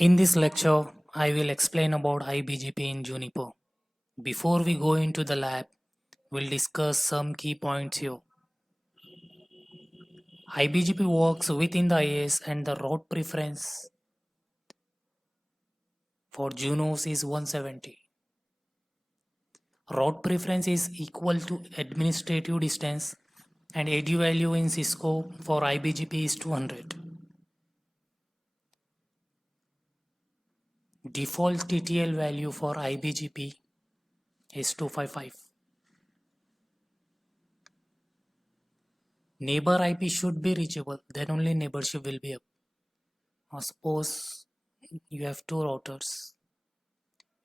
In this lecture, I will explain about iBGP in Juniper. Before we go into the lab, we'll discuss some key points here. iBGP works within the IS and the route preference for JUNOS is 170. Route preference is equal to administrative distance and AD value in Cisco for iBGP is 200. Default TTL value for iBGP is 255. Neighbor IP should be reachable, then only neighborship will be up. Suppose you have two routers.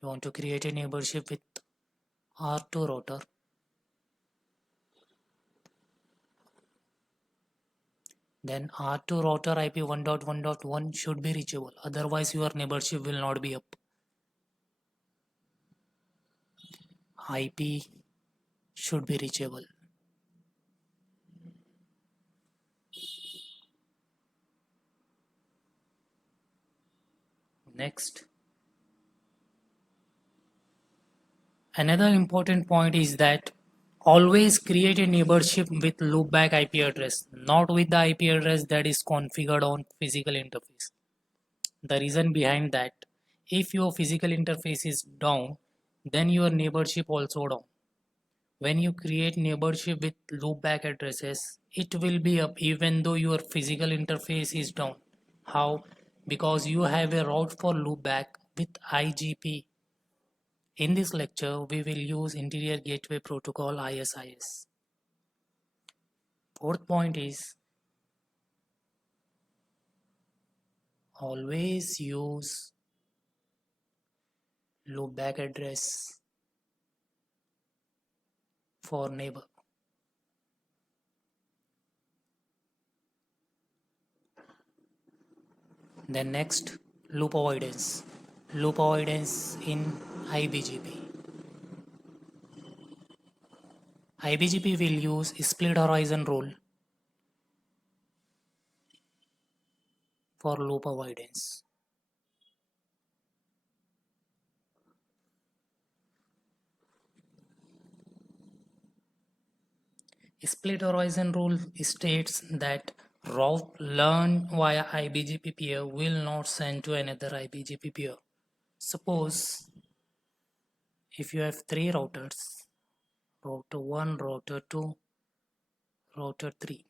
You want to create a neighborship with R2 router. Then R2 router IP 1.1.1 should be reachable. Otherwise your neighborship will not be up. IP should be reachable. Next. Another important point is that always create a neighborship with loopback IP address, not with the IP address that is configured on physical interface. The reason behind that, if your physical interface is down, then your neighborship also down. When you create neighborship with loopback addresses, it will be up even though your physical interface is down. How? Because you have a route for loopback with IGP. In this lecture, we will use Interior Gateway Protocol ISIS. Fourth point is always use loopback address for neighbor. Then next, loop avoidance. Loop avoidance in iBGP. iBGP will use split horizon rule for loop avoidance. Split horizon rule states that route learned via iBGP peer will not send to another iBGP peer. Suppose if you have three routers, router 1, router 2, router 3.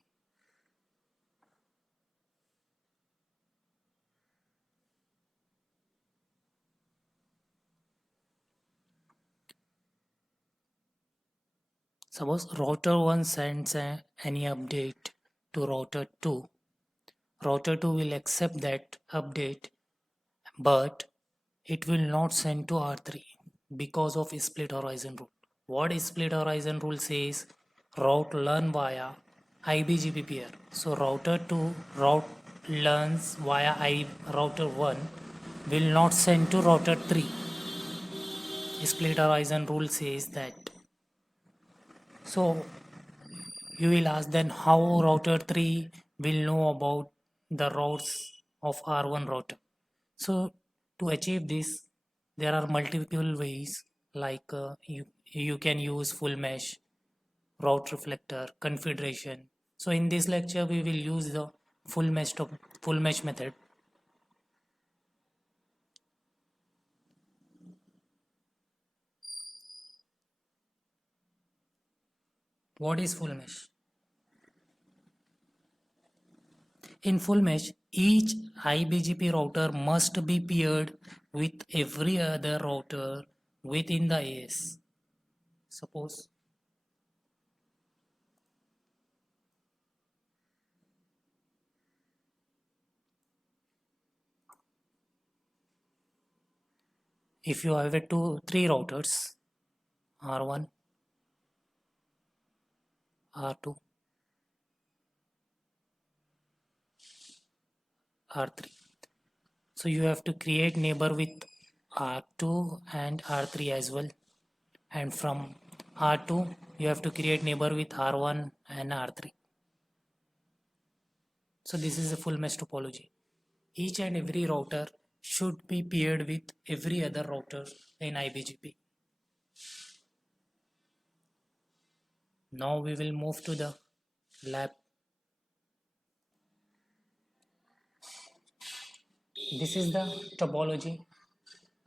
Suppose router 1 sends any update to router 2. Router 2 will accept that update, but it will not send to R3 because of split horizon rule. What is split horizon rule says? Route learn via iBGP peer. So router 2 route learns via router 1 will not send to router 3. Split horizon rule says that. So you will ask then how router 3 will know about the routes of R1 router. So to achieve this, there are multiple ways like you can use full mesh, route reflector, configuration. So in this lecture we will use the full mesh method. What is full mesh? In full mesh, each iBGP router must be paired with every other router within the AS. Suppose if you have three routers, R1, R2, R3. So you have to create neighbor with R2 and R3 as well. And from R2, you have to create neighbor with R1 and R3. So this is a full mesh topology. Each and every router should be paired with every other router in iBGP. Now we will move to the lab. This is the topology.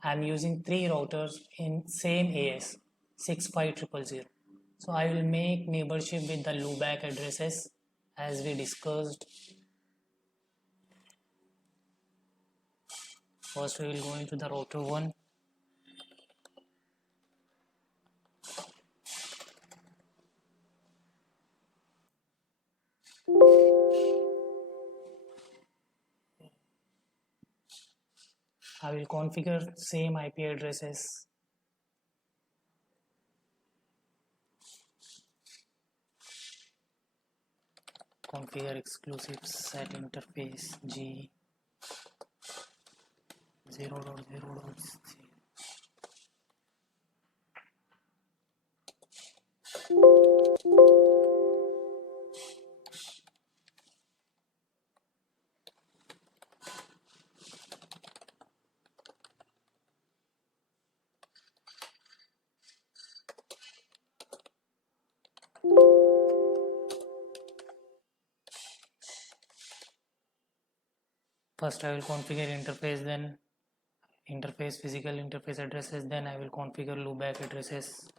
I am using 3 routers in same AS 65000. So I will make neighborship with the loopback addresses as we discussed. First we will go into the router 1. I will configure same IP addresses. Configure exclusive set interface G 0.0.0. First I will configure interface, then interface physical interface addresses, then I will configure loopback addresses.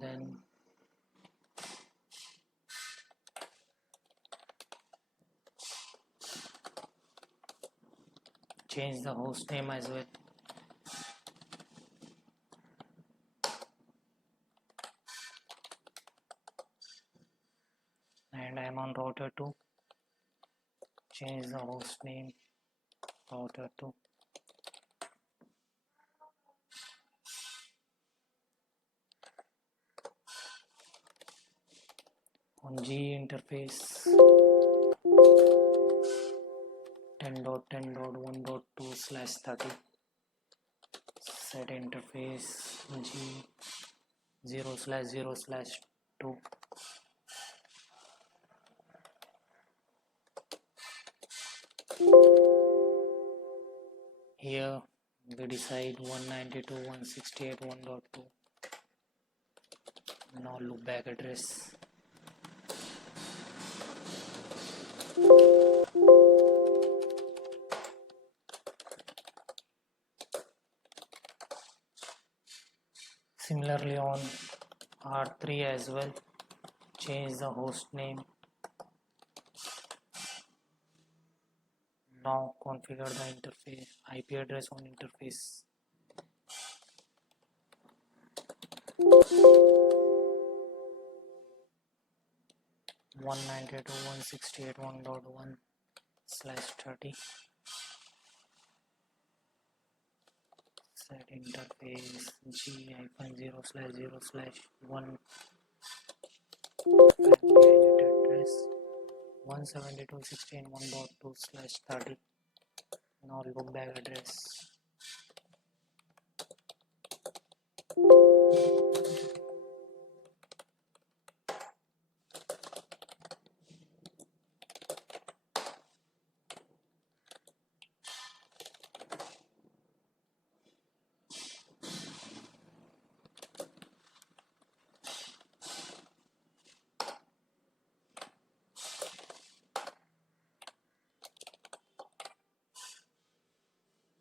Then change the host name as well. And I am on router 2. Change the host name router 2. On G interface 10.10.1.2/30. Set interface G 0/0/2. Here we decide 192.168.1.2. Now loopback address. Similarly on R3 as well, change the host name. Now configure the interface IP address on interface. One 192.168.1.1/30. Set interface G-0/0/1. Unit address 172.168.1.2/30. Now loopback address.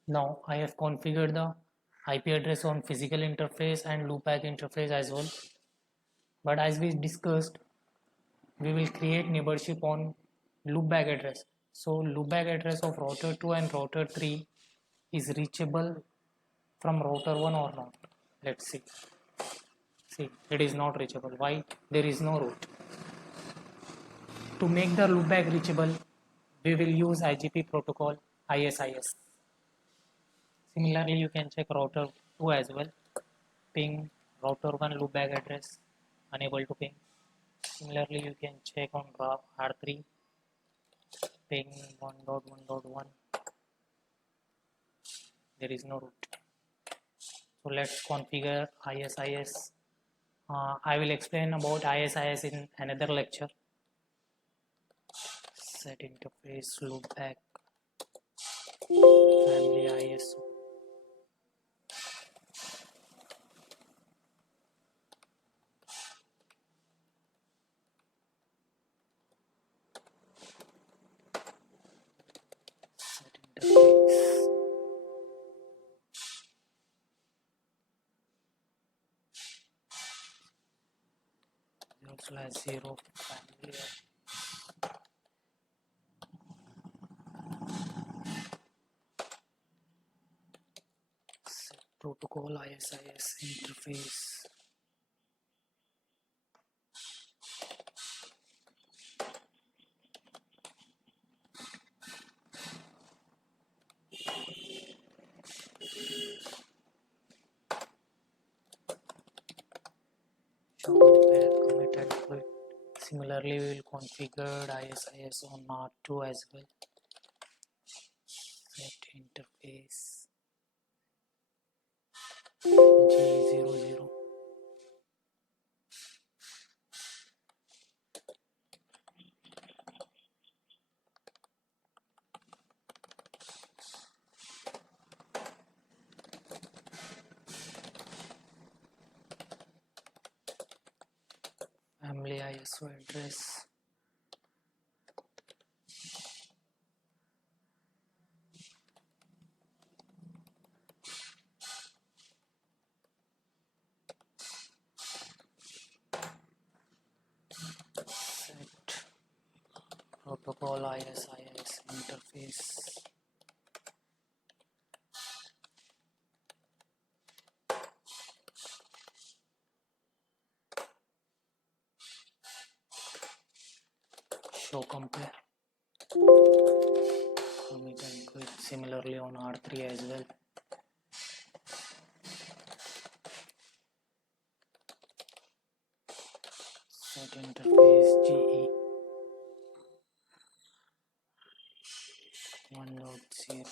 Now I have configured the IP address on physical interface and loopback interface as well. But as we discussed, we will create neighborship on loopback address. So loopback address of router 2 and router 3 is reachable from router 1 or not. Let's see. See, it is not reachable. Why? There is no route. To make the loopback reachable, we will use IGP protocol ISIS. Similarly, you can check router 2 as well. Ping router 1 loopback address unable to ping. Similarly, you can check on R3 ping 1.1.1. There is no route. So let's configure ISIS. I will explain about ISIS in another lecture. Set interface loopback family ISO. Set interface. /0 family. Set protocol ISIS interface. Show compare commit and quit. Similarly, we will configure ISIS on R2 as well. Set interface G00. Family ISO address. Set protocol ISIS interface. Show compare commit and quit. Similarly on R3 as well. Set interface GE 1.0.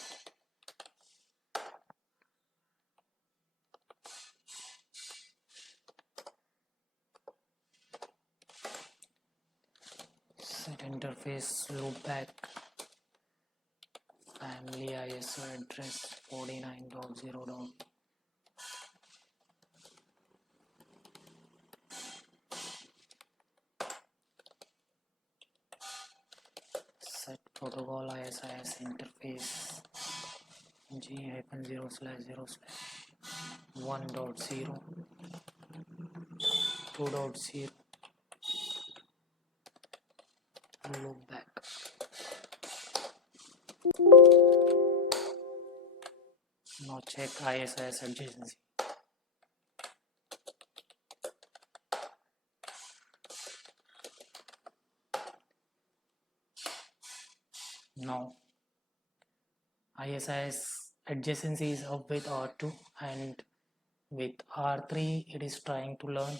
Set interface loopback family ISO address 49.0. Set protocol ISIS interface G-0/0/1.0 2.0 loopback. Now check ISIS adjacency. Now ISIS adjacency is up with R2 and with R3 it is trying to learn.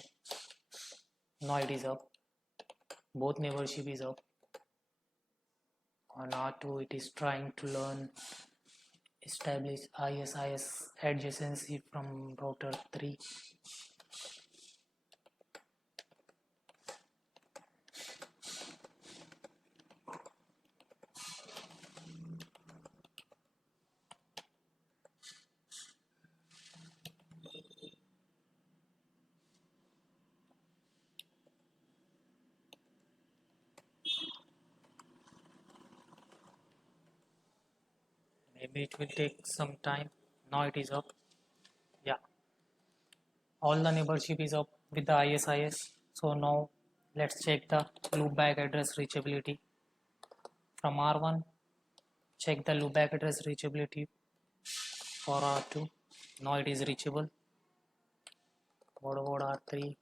Now it is up. Both neighborship is up. On R2 it is trying to learn establish ISIS adjacency from router 3. Maybe it will take some time. Now it is up. Yeah, all the neighborship is up with the ISIS. So now let's check the loopback address reachability. From R1, check the loopback address reachability for R2. Now it is reachable. What about R3?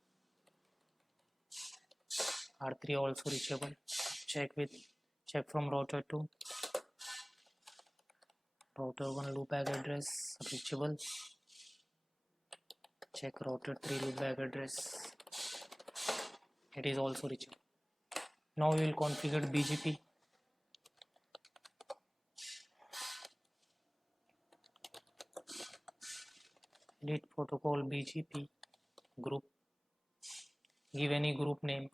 R3 also reachable. Check from router 2. router 1 loopback address reachable. Check router 3 loopback address, it is also reachable. Now we will configure BGP. Edit protocol BGP group, give any group name,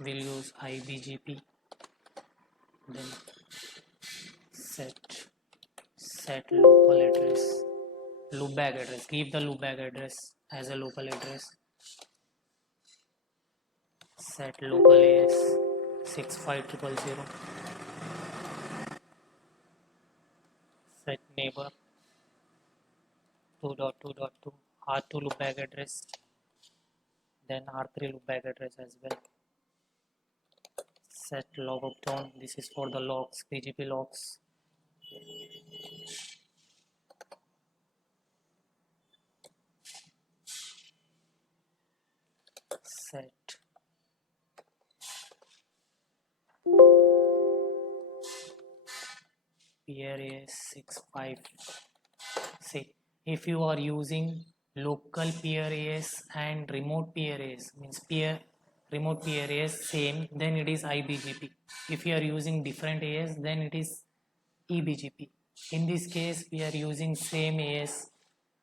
we'll use iBGP. Then set local address, loopback address, give the loopback address as a local address. Set local AS 65000. Set neighbor 2.2.2 R2 loopback address, then R3 loopback address as well. Set log updown, this is for the logs, BGP logs. Set PRAS 65. See, if you are using local PRAS and remote PRAS, means remote PRAS same, then it is iBGP. If you are using different AS, then it is eBGP. In this case, we are using same AS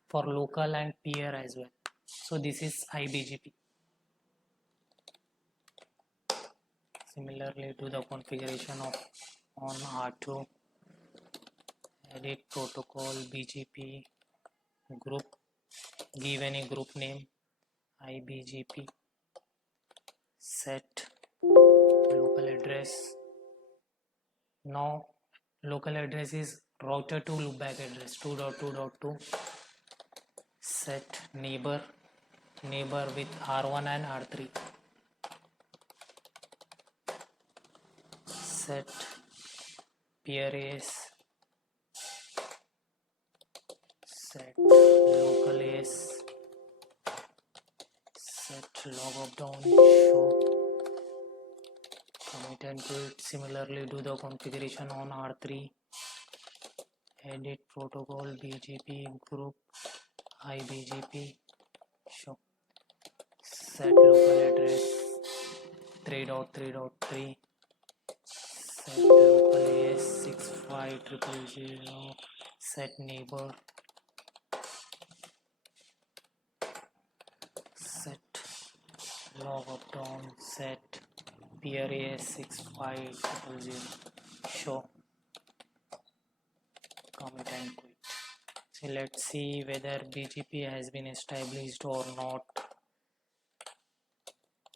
for local and peer as well. So this is iBGP. Similarly to the configuration of on R2, edit protocol BGP group, give any group name, iBGP. Set local address. Now local address is router 2 loopback address 2.2.2. Set neighbor with R1 and R3. Set PRAS, set local AS, set log of down, show, commit and quit. Similarly do the configuration on R3, edit protocol BGP group iBGP, show, set local address 3.3.3, set local AS 65000, set neighbor, set log of down, set PRAS 6500, show, commit and quit. So let's see whether BGP has been established or not.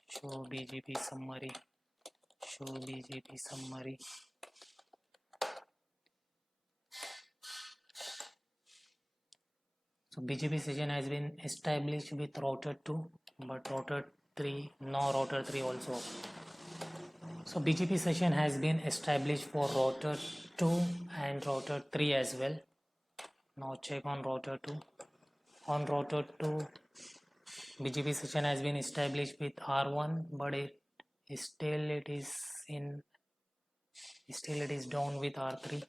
Show BGP summary, show BGP summary. So BGP session has been established with router 2, but router 3, no router 3 also. So BGP session has been established for router 2 and router 3 as well. Now check on router 2. On router 2, BGP session has been established with R1, but it is down with R3.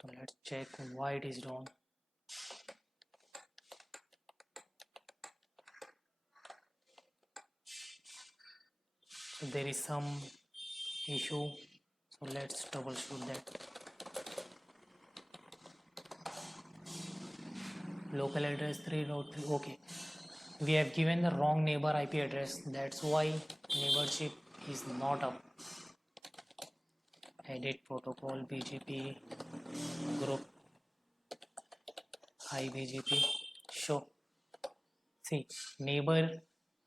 So let's check why it is down. So there is some issue, so let's troubleshoot that. Local address 3.3, okay, we have given the wrong neighbor IP address, that's why neighborship is not up. Edit protocol BGP group iBGP, show. See, neighbor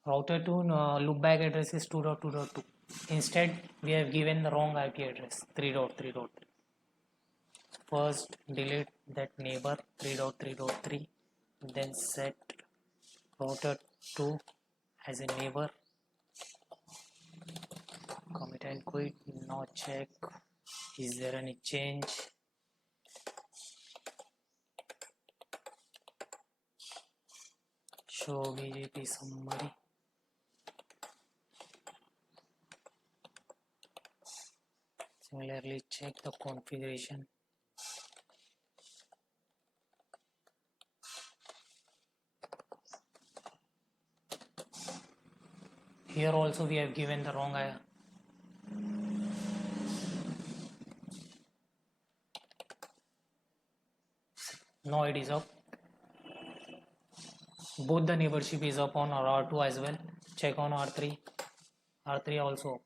router 2 loopback address is 2.2.2. Instead, we have given the wrong IP address 3.3.3. First, delete that neighbor 3.3.3. Then set router 2 as a neighbor. Commit and quit. Now check, is there any change? Show BGP summary. Similarly, check the configuration. Here also we have given the wrong now it is up. Both the neighborship is up on R2 as well. Check on R3. R3 also.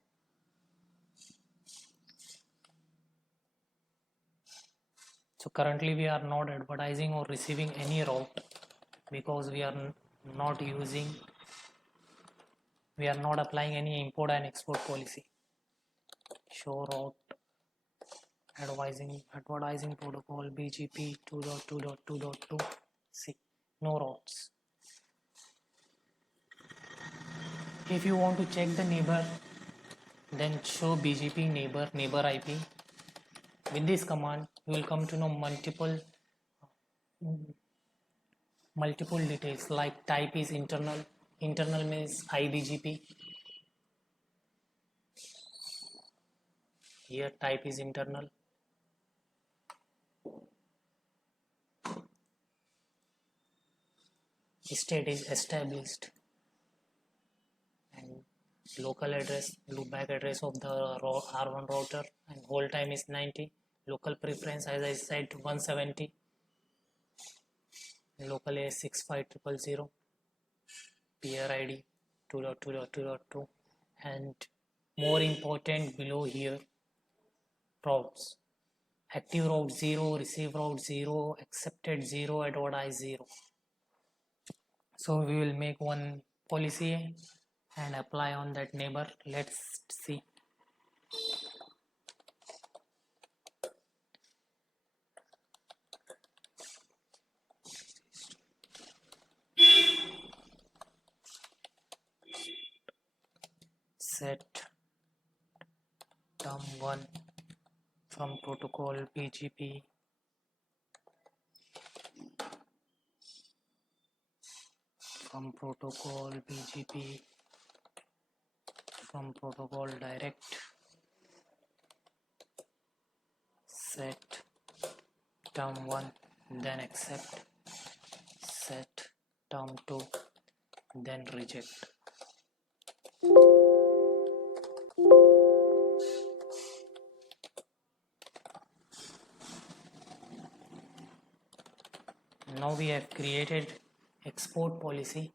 So currently we are not advertising or receiving any route because we are not applying any import and export policy. Show route advertising protocol BGP 2.2.2.2. See, no routes. If you want to check the neighbor, then show BGP neighbor IP. With this command, you will come to know multiple details like type is internal. Internal means iBGP. Here type is internal. State is established. And local address, loopback address of the R1 router, and hold time is 90. Local preference, as I said, 170. Local is 65000. Peer ID 2.2.2.2. And more important below here, routes. Active route 0, receive route 0, accepted 0, advertise 0. So we will make one policy and apply on that neighbor. Let's see. Set term 1 from protocol BGP from protocol direct. Set term 1, then accept. Set term 2, then reject. Now we have created export policy.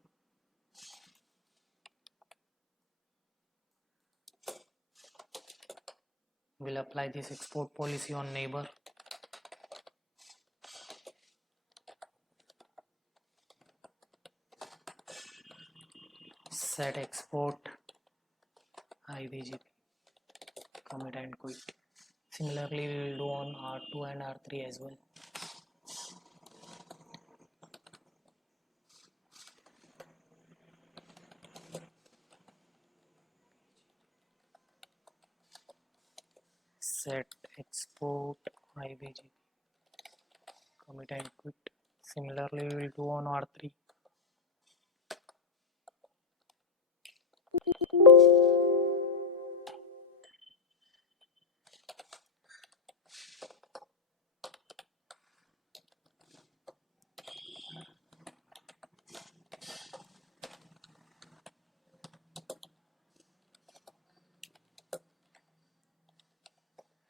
We'll apply this export policy on neighbor. Set export iBGP, commit and quit. Similarly, we will do on R2 and R3 as well. Set export iBGP, commit and quit. Similarly, we will do on R3.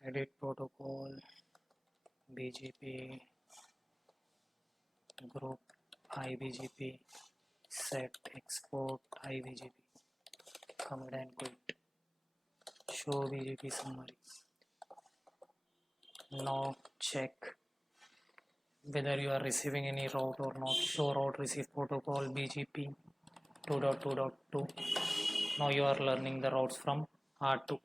Edit protocol BGP group iBGP, set export iBGP, commit and quit. Show BGP summary. Now check whether you are receiving any route or not. Show route receive protocol BGP 2.2.2. Now you are learning the routes from R2.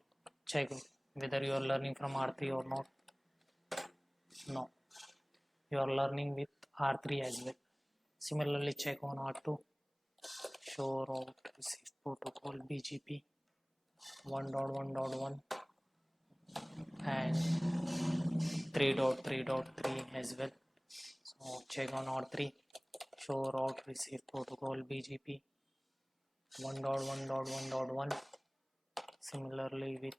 Check whether you are learning from R3 or not. No, you are learning with R3 as well. Similarly, check on R2. Show route receive protocol BGP 1.1.1 and 3.3.3 as well. So check on R3. Show route receive protocol BGP 1.1.1.1. Similarly with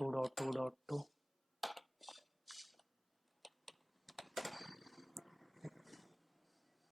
2.2.2.2